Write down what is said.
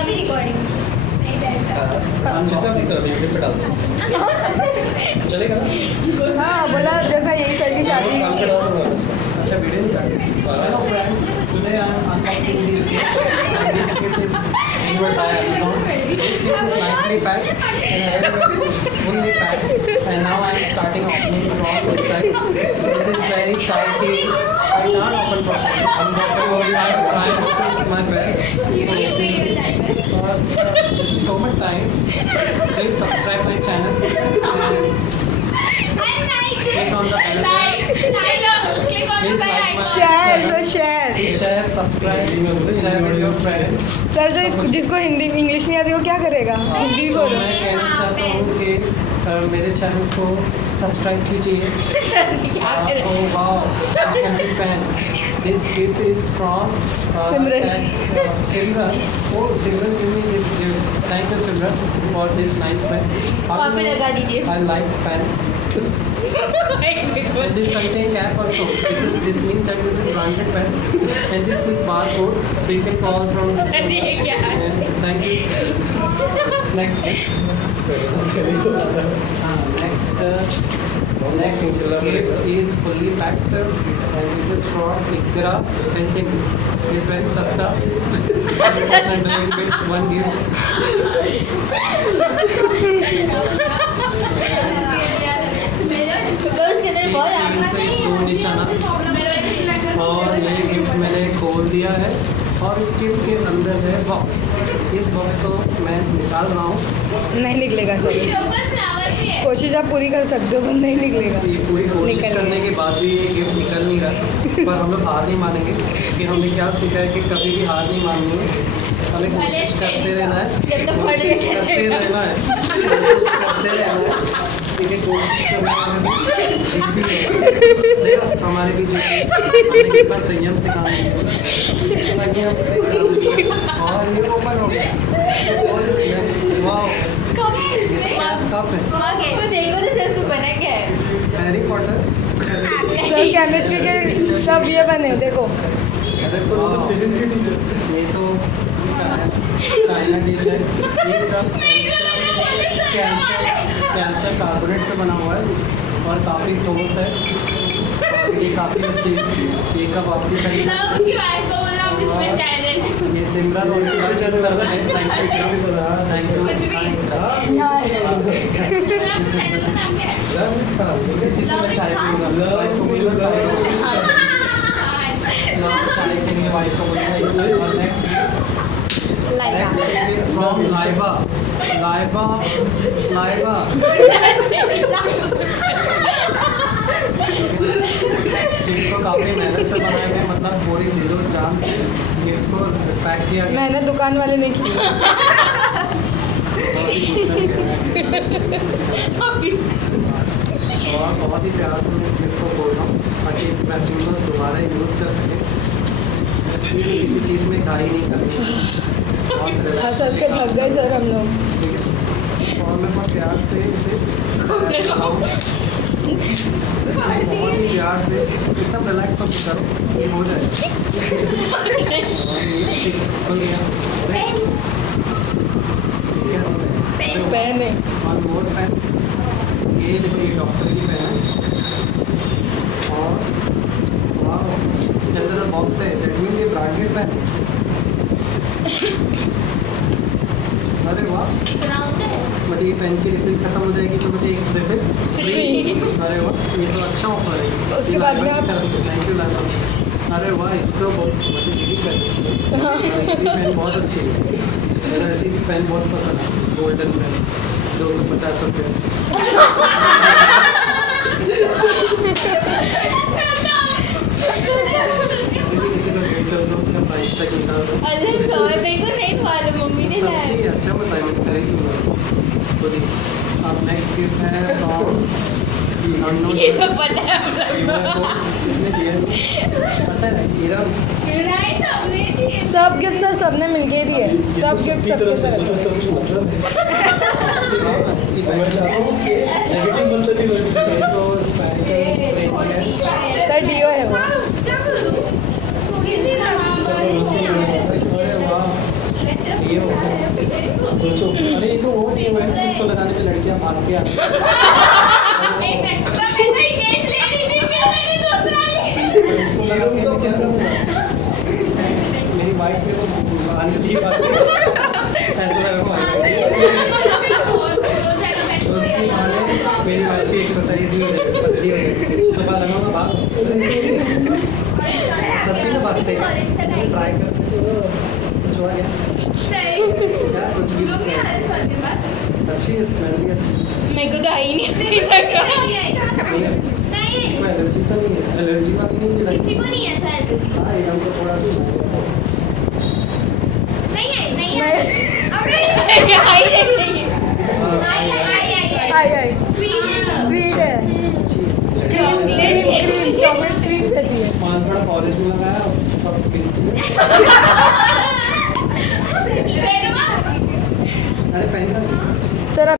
अभी रिकॉर्डिंग चलेगा ना? हाँ बोला देखा यही सर की शादी। अच्छा वीडियो नहीं काट। Hello friend, today I am unboxing this gift and this gift is delivered by Amazon. This gift is nicely packed and fully packed and now I am starting opening from this side. It is very shiny. I can't open properly. Unboxing only I am opening my best. This is so much time. Please subscribe my channel and click on the bell. Please like my channel. Share, subscribe, share with your friends. Sir जो जिसको Hindi English नहीं आती वो क्या करेगा? हिंदी तो बोलो। मैं कहना चाहता हूँ कि मेरे चैनल को सब्सक्राइब कीजिए। This gift is from Simran. Simran. Oh, Simran give me this gift. Thank you, Simran, for this nice pen. वहाँ पे लगा दीजिए। I like pen. And this contain cap also. This means that this is branded pen. And this is barcode, so you can call from this. And thank you. Next gift is fully packed and this is from Ikra fencing. It's very sasta. One gift. और ये gift मैंने खोल दिया है और इस gift के अंदर है बॉक्स। इस बॉक्स को मैं निकाल रहा हूँ। नहीं निकलेगा सर। कोशिश आप पूरी कर सकते हो पर नहीं निकलेगा। ये पूरी कोशिश करने के बाद भी ये गिफ्ट निकल नहीं रहा, पर हम लोग हार नहीं मानेंगे कि हमने क्या सीखा है कि कभी भी हार नहीं माननी है, हमें कोशिश करते रहना है, कोशिश करते रहना है, ठीक है। कोशिश करना है, जीती है हमारे भी जीती, हमने कितना संयम से काम किया, संयम से काम किया और ये ओपन हो गया। वाह कप है। हैरी पॉटर सर केमिस्ट्री के सब ये बने देखो। ये तो चाइना डिश है। ये कप कैल्शियम कार्बोनेट से बना हुआ है और काफ़ी ठोस है और ये काफ़ी अच्छी। ये कप आपकी खरीद सकते हैं। ये सिमरन और तरफ है। Thank you. किसी से मैं चाय पीऊँगा, वाइफ को बोलूँगा चाय के लिए वाइफ को बोलूँगा। और next is from Laiba. Gift को काफ़ी मेहनत से बनाया गया, मतलब पूरी दिलो जान से गिफ्ट को पैक किया गया। मैंने दुकान वाले ने की। और बहुत ही प्यार से मैं इस गिफ्ट को बोल रहा हूँ ताकि इस परफ्यूम को दोबारा यूज़ कर सके, किसी चीज़ में घाई नहीं करनी। हंस हंस के थक गए सर हम लोग। और मैं बहुत प्यार से इसे बहुत ही प्यार से एकदम रिलैक्स सब करो, ये हो जाए। पेन है और मोर पेन। ये देखो ये डॉक्टर की पेन है और वाह इसके अंदर बॉक्स है, दैट मीन्स ये ब्रांडेड पेन है। अरे वाह, मतलब ये पेन की रिफिल खत्म हो जाएगी तो मुझे एक रिफिल फ्री। अरे वाह, ये तो अच्छा ऑफर है। उसके बाद में आप तरफ से थैंक यू लाइबा। अरे वाह, इसको बहुत मतलब ये भी पेन अच्छी है, ये पेन बहुत अच्छी है। मेरा ऐसी पेन बहुत पसंद है, गोल्डन पेन 250 रुपये। किसी को गिफ्ट कर दो, उसका प्राइस टैग निकाल दो। सस्ती अच्छा बताया, मैं खरीदूंगा। तो देखिए अब नेक्स्ट गिफ्ट है ये तो पता है इसने दिया। अच्छा मेरा सब गिफ्ट सर सबने मिलके दिए, सब गिफ्ट सबके तरफ से। सर डीओ है वो। ये हो सोचो, अरे ये तो वो नहीं है इसको लगाने पे लड़कियां भाग के आती हैं। इसको लगा के मैं क्या करूँगा? मेरी वाइफ पे वो आनी चाहिए बात, ऐसा लगा तो उसकी माँ ने मेरी वाइफ की एक्सरसाइज भी हो जाएगी, पतली हो जाएगी, सुबह लगाऊंगा भाग। सच्ची में बात है, ट्राई कर कुछ हुआ क्या? यार कुछ भी अच्छी है, स्मेल भी अच्छी है। मेरे को तो आई नहीं इसको एलर्जी तो नहीं है, एलर्जी वाली नहीं है किसी को नहीं ऐसा है हाँ ये हमको थोड़ा सा नहीं है नहीं मैं- है अबे आई नहीं आई आई स्वीट है स्वीट है चॉकलेट क्रीम चॉकलेट क्रीम कैसी है? पाँच बड़ा कॉलेज में लगाया सब किसी अरे पहन कर सर